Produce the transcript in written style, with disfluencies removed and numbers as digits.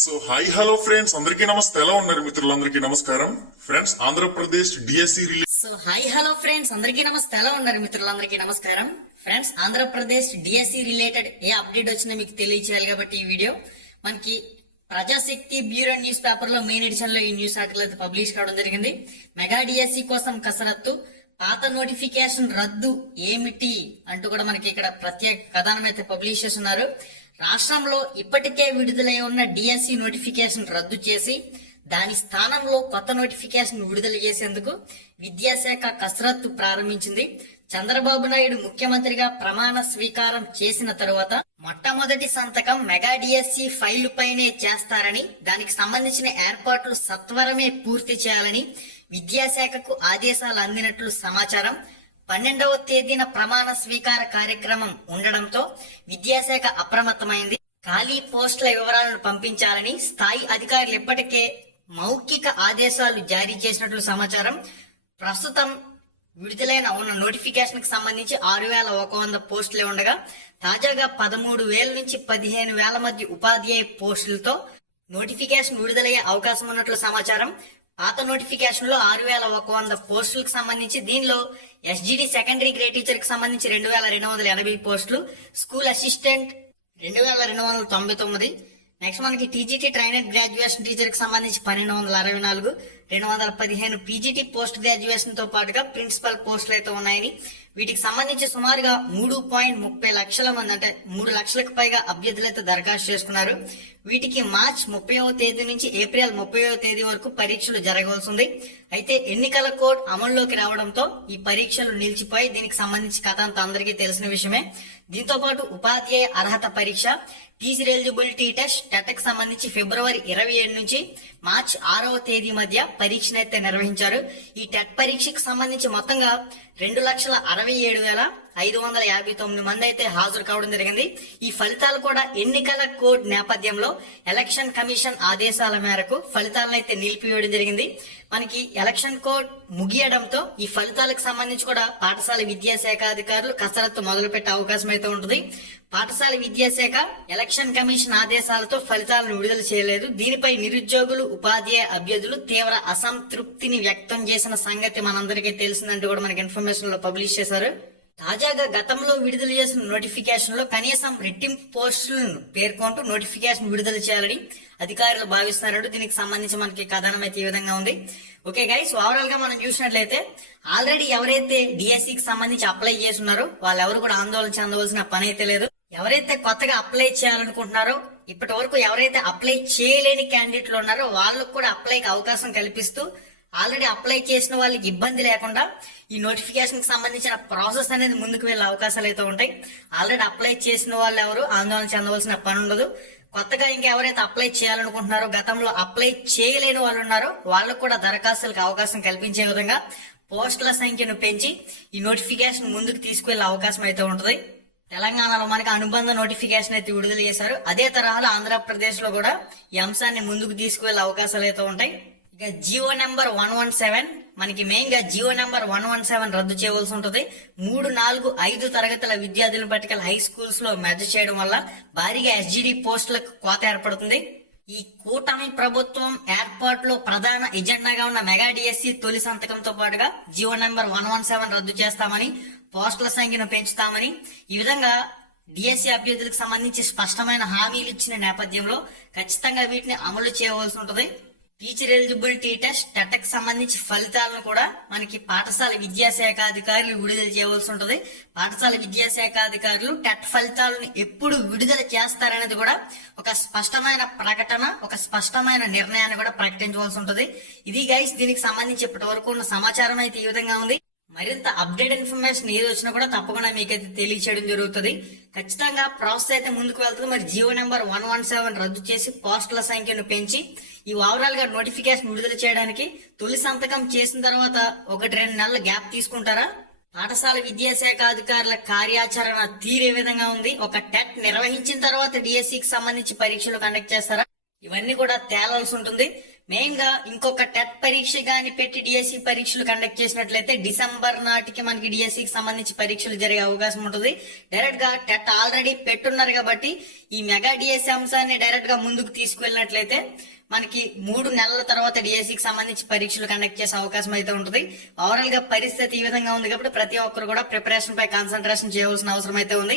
So hi hello friends, అందరికీ నమస్తే. ఎలా ఉన్నారు మిత్రులందరికీ నమస్కారం. Friends, Andhra Pradesh DSC release. So hi hello friends, అందరికీ నమస్తే. ఎలా ఉన్నారు మిత్రులందరికీ నమస్కారం. ఫ్రెండ్స్, ఆంధ్రప్రదేశ్ డిఎస్సి రిలేటెడ్ ఏ అప్డేట్ వచ్చినా మీకు తెలియచేయాలి కాబట్టి ఈ వీడియో మనకి ప్రజాశక్తి బ్యూరో న్యూస్ పేపర్ లో మెయిన్ ఎడిషన్ లో ఈ న్యూస్ ఆర్టికల్ అయితే పబ్లిష్ కావడం జరిగింది. మెగా డిఎస్సి కోసం కసరత్తు, పాత నోటిఫికేషన్ రద్దు ఏమిటి అంటూ కూడా మనకి ఇక్కడ ప్రత్యేక కథనం అయితే పబ్లిష్ చేస్తున్నారు. రాష్ట్రంలో ఇప్పటికే విడుదలై ఉన్న డిఎస్సి నోటిఫికేషన్ రద్దు చేసి దాని స్థానంలో కొత్త నోటిఫికేషన్ విడుదల చేసేందుకు విద్యాశాఖ కసరత్తు ప్రారంభించింది. చంద్రబాబు నాయుడు ముఖ్యమంత్రిగా ప్రమాణ స్వీకారం చేసిన తరువాత మొట్టమొదటి సంతకం మెగా డిఎస్సి ఫైలు పైనే చేస్తారని, దానికి సంబంధించిన ఏర్పాట్లు సత్వరమే పూర్తి చేయాలని విద్యాశాఖకు ఆదేశాలు అందినట్లు సమాచారం. 12వ తేదీన ప్రమాణ స్వీకార కార్యక్రమం ఉండడంతో విద్యాశాఖ అప్రమత్తమైంది. ఖాళీ పోస్టుల వివరాలను పంపించాలని స్థాయి అధికారులు ఇప్పటికే మౌఖిక ఆదేశాలు జారీ చేసినట్లు సమాచారం. ప్రస్తుతం విడుదలైన ఉన్న నోటిఫికేషన్ కి సంబంధించి 6100 పోస్టులే ఉండగా తాజాగా 13,000 నుంచి 15,000 మధ్య ఉపాధ్యాయ పోస్టులతో నోటిఫికేషన్ విడుదలయ్యే అవకాశం ఉన్నట్లు సమాచారం. పాత నోటిఫికేషన్ లో 6,100 పోస్టులకు సంబంధించి దీనిలో ఎస్జిడి సెకండరీ గ్రేడ్ టీచర్ కి సంబంధించి 2,280 పోస్టులు, స్కూల్ అసిస్టెంట్ 2,299, నెక్స్ట్ మనకి టీజీటీ ట్రైనర్ గ్రాడ్యుయేషన్ టీచర్ కి సంబంధించి 1,264, 215 పీజీటీ పోస్ట్ గ్రాడ్యుయేషన్ తో పాటుగా ప్రిన్సిపల్ పోస్టులు అయితే ఉన్నాయని, వీటికి సంబంధించి సుమారుగా 3.30 లక్షల మంది అంటే 3 లక్షలకు పైగా అభ్యర్థులు అయితే దరఖాస్తు చేసుకున్నారు. వీటికి మార్చ్ 30వ తేదీ నుంచి ఏప్రిల్ 30వ తేదీ వరకు పరీక్షలు జరగవలసి ఉంది. అయితే ఎన్నికల కోడ్ అమల్లోకి రావడంతో ఈ పరీక్షలు నిలిచిపోయి, దీనికి సంబంధించి కథ అంతా అందరికీ తెలిసిన విషయమే. దీంతో పాటు ఉపాధ్యాయ అర్హత పరీక్ష, టీచర్ ఎలిజిబిలిటీ టెస్ట్ టెట్ కి సంబంధించి ఫిబ్రవరి 27 నుంచి మార్చి 6వ తేదీ మధ్య పరీక్షను అయితే నిర్వహించారు. ఈ టెట్ పరీక్షకు సంబంధించి మొత్తంగా 2,67,559 మంది అయితే హాజరు కావడం జరిగింది. ఈ ఫలితాలు కూడా ఎన్నికల కోడ్ నేపథ్యంలో ఎలక్షన్ కమిషన్ ఆదేశాల మేరకు ఫలితాలను అయితే నిలిపివేయడం జరిగింది. మనకి ఎలక్షన్ కోడ్ ముగియడంతో ఈ ఫలితాలకు సంబంధించి కూడా పాఠశాల విద్యాశాఖ అధికారులు కసరత్తు మొదలు పెట్టే అవకాశం అయితే ఉంటుంది. పాఠశాల విద్యాశాఖ ఎలక్షన్ కమిషన్ ఆదేశాలతో ఫలితాలను విడుదల చేయలేదు. దీనిపై నిరుద్యోగులు, ఉపాధ్యాయ అభ్యర్థులు తీవ్ర అసంతృప్తిని వ్యక్తం చేసిన సంగతి మనందరికీ తెలిసిందంటూ కూడా మనకి ఇన్ఫర్మేషన్ లో పబ్లిష్ చేశారు. తాజాగా గతంలో విడుదల చేసిన నోటిఫికేషన్ లో కనీసం రెట్టింపు పోస్టులను పేర్కొంటూ నోటిఫికేషన్ విడుదల చేయాలని అధికారులు భావిస్తున్నారు. దీనికి సంబంధించి మనకి కథనం అయితే ఈ విధంగా ఉంది. ఓకే గైస్, ఓవరాల్ గా మనం చూసినట్లయితే ఆల్రెడీ ఎవరైతే డిఎస్సికి సంబంధించి అప్లై చేస్తున్నారో వాళ్ళెవరు కూడా ఆందోళన చెందవలసిన పని అయితే లేదు. ఎవరైతే కొత్తగా అప్లై చేయాలనుకుంటున్నారో, ఇప్పటి వరకు ఎవరైతే అప్లై చేయలేని క్యాండిడేట్లు ఉన్నారో వాళ్ళకు కూడా అప్లైకి అవకాశం కల్పిస్తూ, ఆల్రెడీ అప్లై చేసిన వాళ్ళకి ఇబ్బంది లేకుండా ఈ నోటిఫికేషన్ కి సంబంధించిన ప్రాసెస్ అనేది ముందుకు వెళ్లే అవకాశాలు అయితే ఉంటాయి. ఆల్రెడీ అప్లై చేసిన వాళ్ళు ఎవరు ఆందోళన చెందవలసిన పని ఉండదు. కొత్తగా ఇంకా ఎవరైతే అప్లై చేయాలనుకుంటున్నారో, గతంలో అప్లై చేయలేని వాళ్ళు ఉన్నారో వాళ్ళకు కూడా దరఖాస్తులకు అవకాశం కల్పించే విధంగా పోస్టుల సంఖ్యను పెంచి ఈ నోటిఫికేషన్ ముందుకు తీసుకువెళ్లే అవకాశం అయితే ఉంటుంది. తెలంగాణలో మనకి అనుబంధ నోటిఫికేషన్ అయితే విడుదల చేశారు. అదే తరహాలో ఆంధ్రప్రదేశ్ లో కూడా ఈ అంశాన్ని ముందుకు తీసుకువెళ్లే అవకాశాలు అయితే ఉంటాయి. ఇక జియో నెంబర్ 117 మనకి మెయిన్ గా జియో నెంబర్ 117 రద్దు చేయవలసి ఉంటుంది. 3, 4, 5 తరగతుల విద్యార్థులను పట్టుకెళ్ళ హై స్కూల్స్ లో మెర్జ్ చేయడం వల్ల భారీగా ఎస్జిడి పోస్టులకు కోత ఏర్పడుతుంది. ఈ కూటమి ప్రభుత్వం ఏర్పాటులో ప్రధాన ఎజెండాగా ఉన్న మెగా డిఎస్సి తొలి సంతకంతో పాటుగా జియో నెంబర్ 117 రద్దు చేస్తామని, పోస్టుల సంఖ్యను పెంచుతామని, ఈ విధంగా డిఎస్సి అభ్యర్థులకు సంబంధించి స్పష్టమైన హామీలు ఇచ్చిన నేపథ్యంలో ఖచ్చితంగా వీటిని అమలు చేయవలసి ఉంటుంది. టీచర్ ఎలిజిబిలిటీ టెస్ట్ టెట్ కి సంబంధించి ఫలితాలను కూడా మనకి పాఠశాల విద్యాశాఖ అధికారులు విడుదల చేయవలసి ఉంటుంది. పాఠశాల విద్యాశాఖ అధికారులు టెట్ ఫలితాలను ఎప్పుడు విడుదల చేస్తారనేది కూడా ఒక స్పష్టమైన ప్రకటన, ఒక స్పష్టమైన నిర్ణయాన్ని కూడా ప్రకటించవలసి ఉంటుంది. ఇది గైస్, దీనికి సంబంధించి ఇప్పటి వరకు ఉన్న సమాచారం అయితే ఈ విధంగా ఉంది. మరింత అప్డేట్ ఇన్ఫర్మేషన్ ఏది వచ్చినా కూడా తప్పకుండా మీకైతే తెలియచేయడం జరుగుతుంది. ఖచ్చితంగా ప్రాసెస్ అయితే ముందుకు వెళ్తుంది. మరి జియో నెంబర్ 117 రద్దు చేసి పోస్టుల సంఖ్యను పెంచి ఈ ఓవరాల్ గా నోటిఫికేషన్ విడుదల చేయడానికి తొలి సంతకం చేసిన తర్వాత 1-2 నెలల గ్యాప్ తీసుకుంటారా? పాఠశాల విద్యాశాఖ అధికారుల కార్యాచరణ తీరు ఏ విధంగా ఉంది? ఒక టెట్ నిర్వహించిన తర్వాత డిఎస్సికి సంబంధించి పరీక్షలు కండక్ట్ చేస్తారా? ఇవన్నీ కూడా తేలాల్సి ఉంటుంది. మెయిన్ గా ఇంకొక టెట్ పరీక్ష గాని పెట్టి డిఎస్సి పరీక్షలు కండక్ట్ చేసినట్లయితే డిసెంబర్ నాటికి మనకి డిఎస్సికి సంబంధించి పరీక్షలు జరిగే అవకాశం ఉంటుంది. డైరెక్ట్ గా టెట్ ఆల్రెడీ పెట్టున్నారు కాబట్టి ఈ మెగా డిఎస్సి అంశాన్ని డైరెక్ట్ గా ముందుకు తీసుకువెళ్ళినట్లయితే మనకి 3 నెలల తర్వాత డిఎస్సికి సంబంధించి పరీక్షలు కండక్ట్ చేసే అవకాశం అయితే ఉంటుంది. ఓవరాల్ గా పరిస్థితి ఈ విధంగా ఉంది కాబట్టి ప్రతి ఒక్కరు కూడా ప్రిపరేషన్ పై కాన్సన్ట్రేషన్ చేయవలసిన అవసరం అయితే ఉంది.